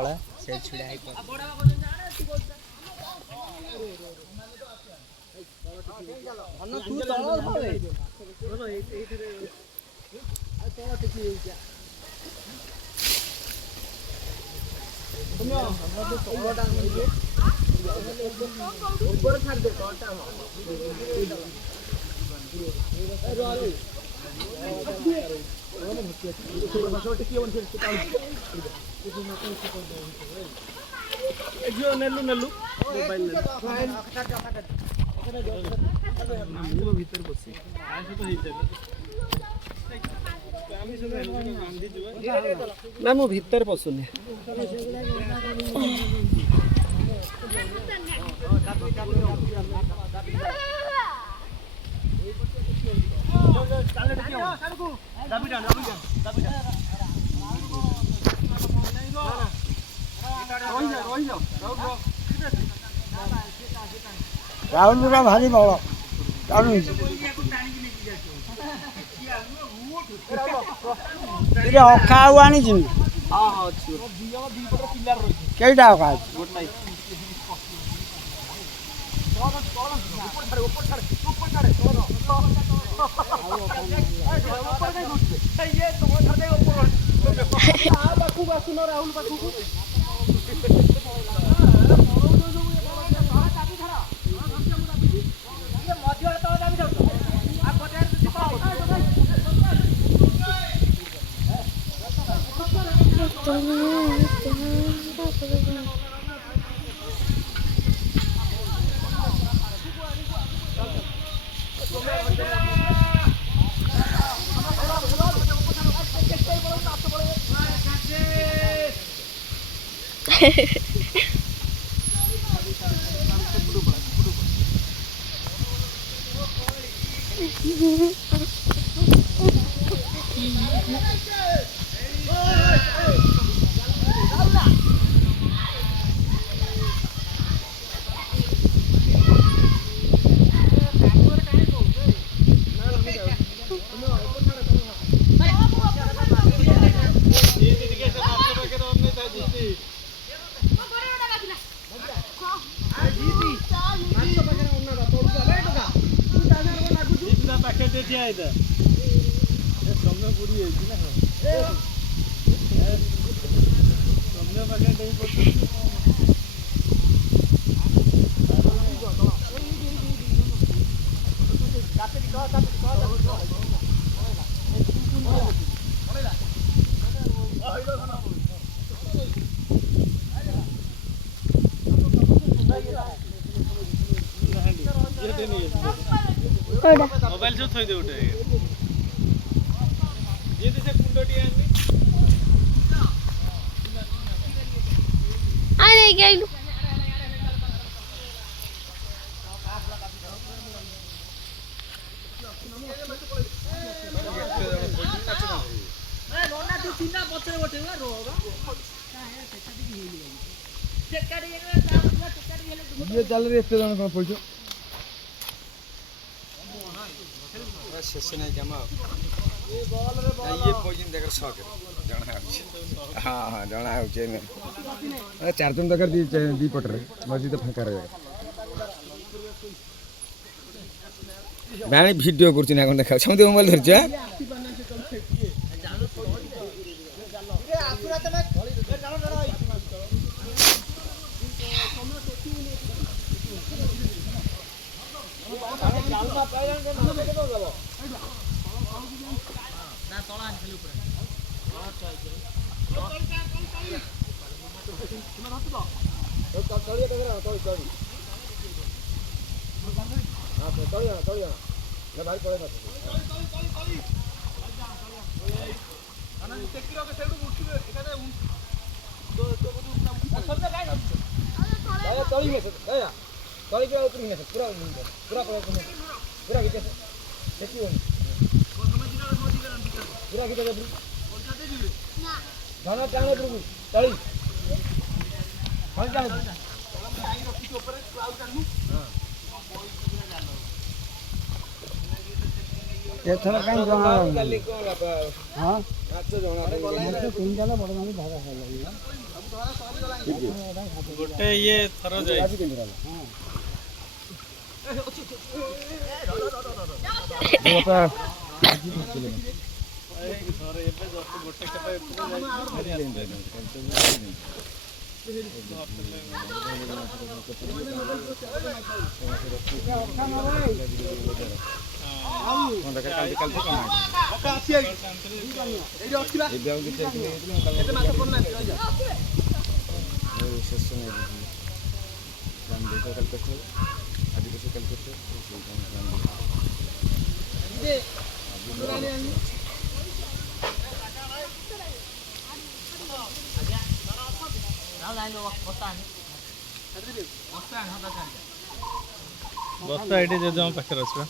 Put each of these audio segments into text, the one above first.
पड़ा से छुड़ा है नेलु नेलु मोबाइल नेलु भीतर बसी ना मु भीतर पसुनी राहुल का भारी बड़ अखा आनी कईटा अखा मोबाइल जो थई दे उठे ये से कुंडटी आनी अरे गेलु लोना दु तीनटा पछरे उठेवा रोगा ये चल रे एते जन कोन पइछो शेष नहीं जमा ये पोजिन देकर शौक जना हाँ हाँ जना है चार जन तक दी पटरे मस्जिद फाँका रहे मैं वीडियो कर देखा समझ मोबाइल धरछ एथर कहीं जणा हां नाच जणा तीन जाला बड़ माने भागा है गोटे ये थर जाए बस्ता ये जेजे पाखे आसवा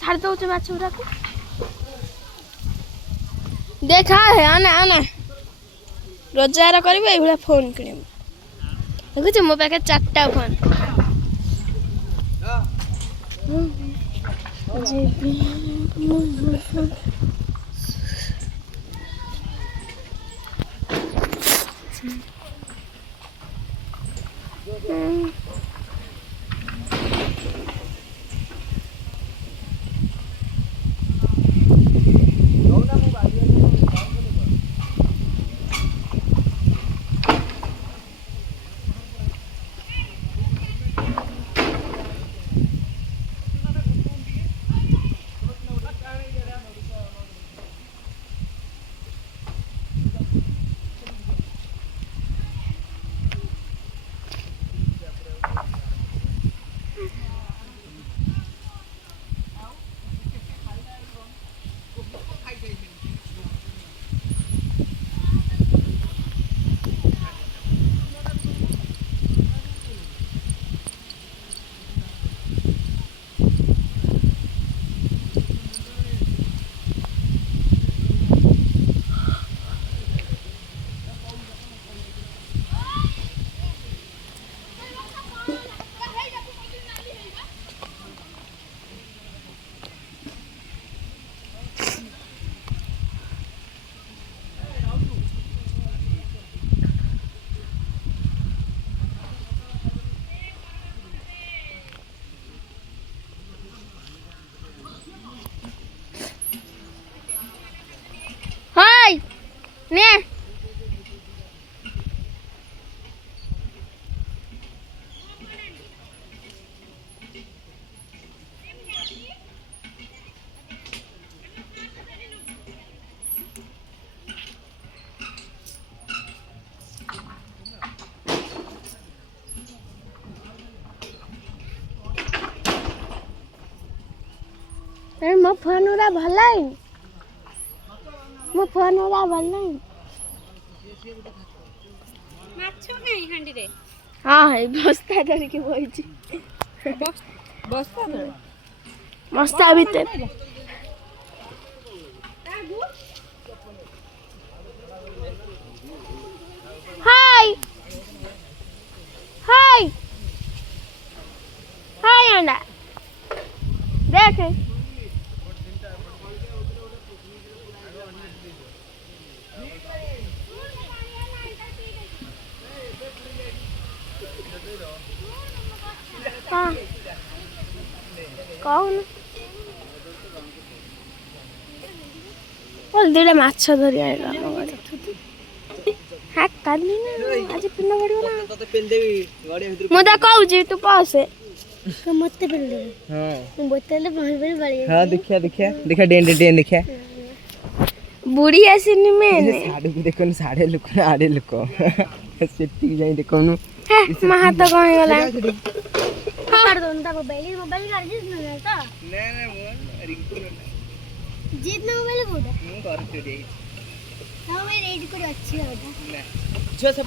छाड़ दो माछ गुड़ा को देखा है आना आना रोजगार कर फोन किण देखुच मो पाखे 4टा फोन अरे मो फोन उरा भलाई मो फोन उरा भलाई ମାଛ କାଇଁ ହାଣ୍ଡିରେ हाँ है बस्ता धरिकी बइची ବସ୍ତା ଧରେ बस्ता भीतर हाय हाय हाय अंडा देख हाँ कौन बोल दिले माछ धरि आइला हाँ काली ना आज पिन पड़ियो ना तते पेल देबी गाड़ी भीतर मु ता कहूची तू पासे ତ ମତେ ପେଲି हां ମୁଁ ବୋତଲରେ ବହି ବହି ବଳି हां देखिया देखिया डेन देखिया बुढ़ी आसिनी मैंने साडे को देखन साडे लुक आडे लुक सेफ्टी जाई देखनु है महा तो कहीं गला କାଢ ଦଉନ ତା ମୋବାଇଲ କାଢି ଦିସ୍ ନା ତ ना ना वो रिंकू ଜିତ୍ ନା ମୋବାଇଲ କୋଉଟା मु घर पे दे ତା ମୋବାଇଲ ଏଇଠି କୋଉଠି ଅଛି ଆଉ ना छुआ सब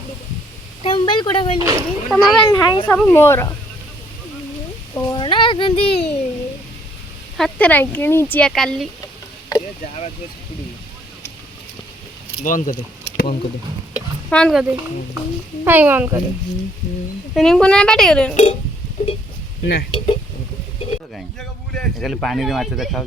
ତା ମୋବାଇଲ କୋଉଟା କହିଲି ତମ ବେଲ ନାହିଁ ସବୁ ମୋର କଣ ଯେମିତି ସତରେ କିଣିଛି କାଲି ये जावा छुआ सब बंद कर दे बंद कर दे हाय बंद कर दे निम्को ना बाटे करे ना खाली पानी रे माछ देखाउ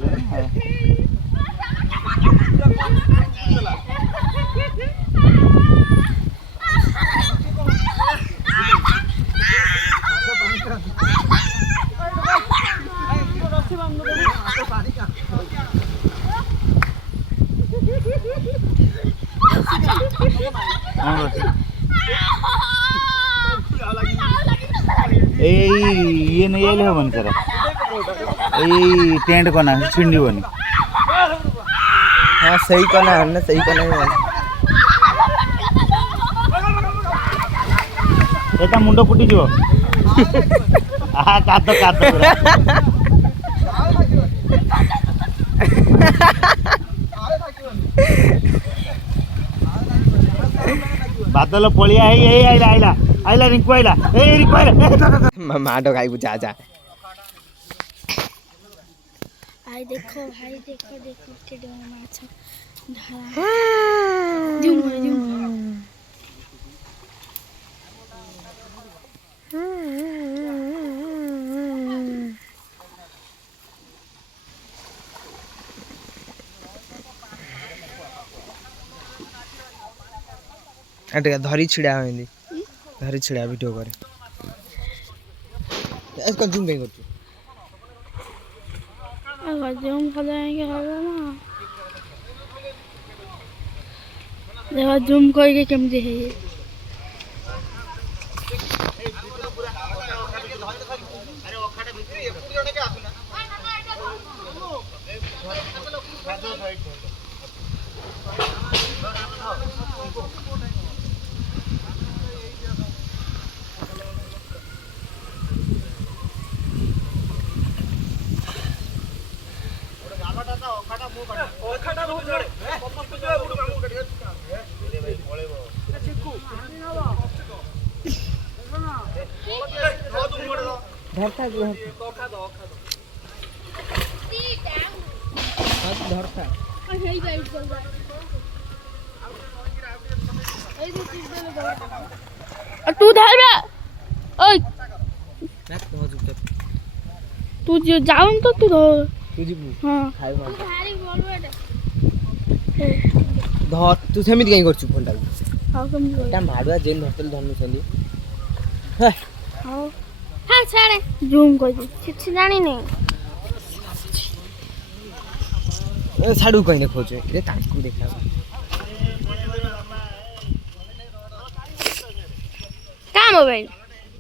ये नहीं आइले हबन सर ए टेंट कोना छिंडीबनी हां सही कोना हमने सही कोना एटा मुंडो फुटी जिवो आ काद पूरा बादल पलिया हे आइला रिंकू आइला माडो खाइबु जा जा भाई देखो केडे माछ धरा झुम अटे धरी छिड़ा होइंदी धरी छिड़ा वीडियो करे इसका जूम कहीं करतु जूम कराएंगे हवा ना देखो जूम करके केमती है ये धरता धरता तू धर ओए तू जो जाऊन तो तू धर तू जीबू हां खाइ मार भारी बोलबे धर तू सेमित कहीं करछु फोन डाल हां कम ता माडुआ जेन धरतल धनु छंदी हां हां छाड़े जूम कर दे किछ जानी नहीं ए साडू कहीं खोजो रे ताकू देखा का मोबाइल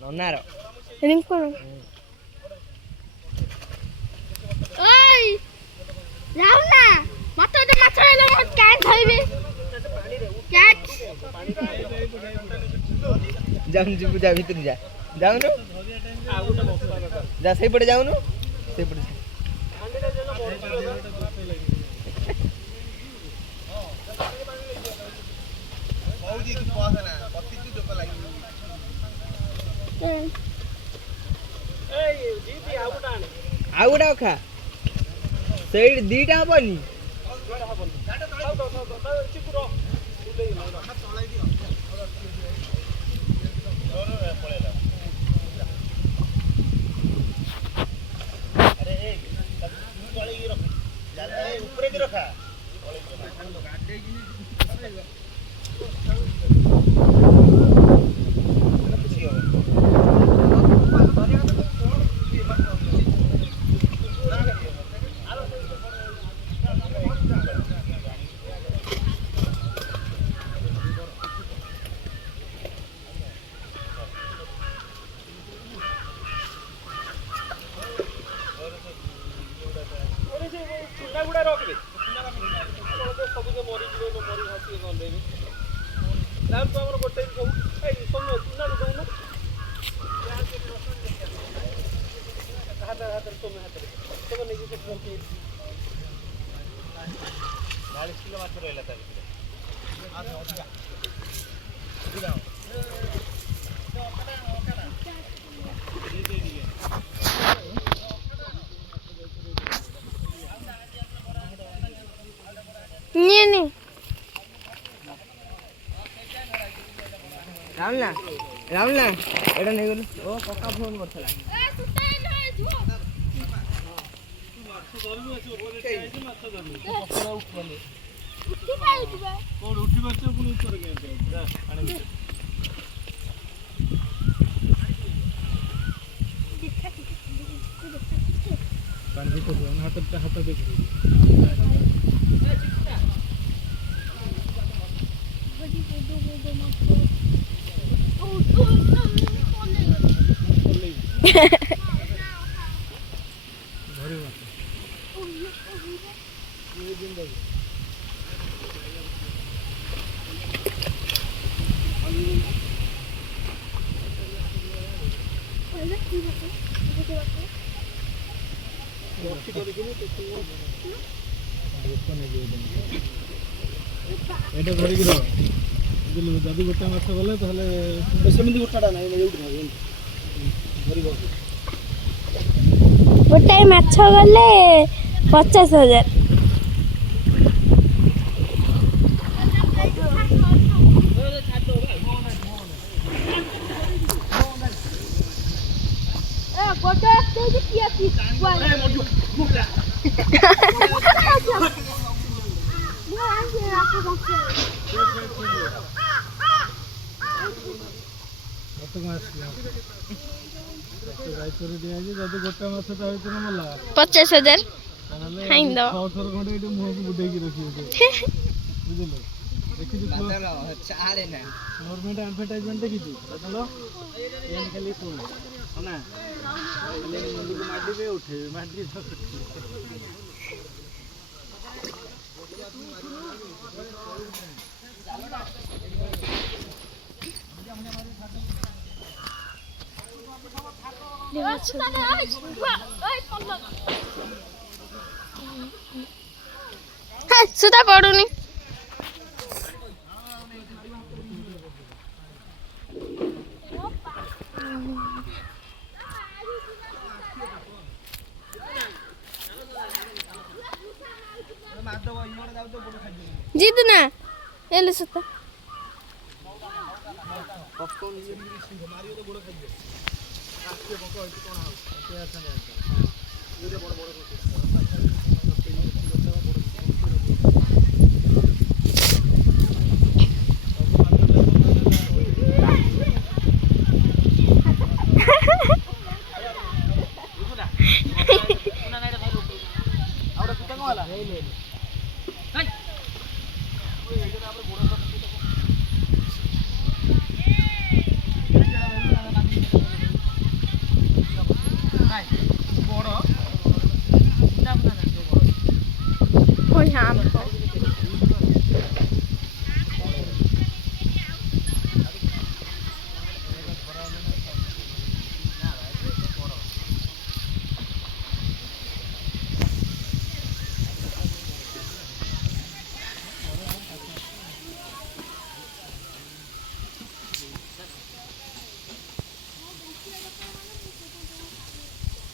ननार रिंग करो ओए जाओ ना मत तो माछ ले मत काय खाइबे क्या जाऊन जीबू जा भीतर जा जाऊन जा सही पड़े जाऊन सही पड़े ଆଉ ଗୋଟେ ଖା ସେଇଠି ଦିଟା ହବନି नहीं ରାମନା ଏଇଟା ନେଇଗଲୁ ଓ କକା ଫୋନ କରିଥିଲା हाथ देख एटा धरिक रह जदि गोटे माछ गले सेमती गोटाटा ना गोटाए माछ गले 50,000 जदि गोटे माछ मला 50,000 मुह को बुढ़े रखिए बुझल देखी गवर्नमेंट एडवर्टाइजमेंट देखी खाली शुण ना मुंडी को मार उठे मार सुधा पड़ूनी जीत ना एले सुता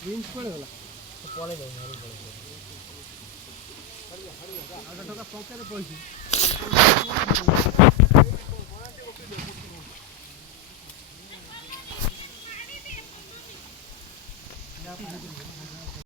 ରିନ୍ସ କୁଆଡ଼େ ଗଲା? ପଳେଇ ଯାଇ ଘରକୁ ପଳେଇ ଆଉ ଟଙ୍କା ପକେଟରେ ପଇଛି।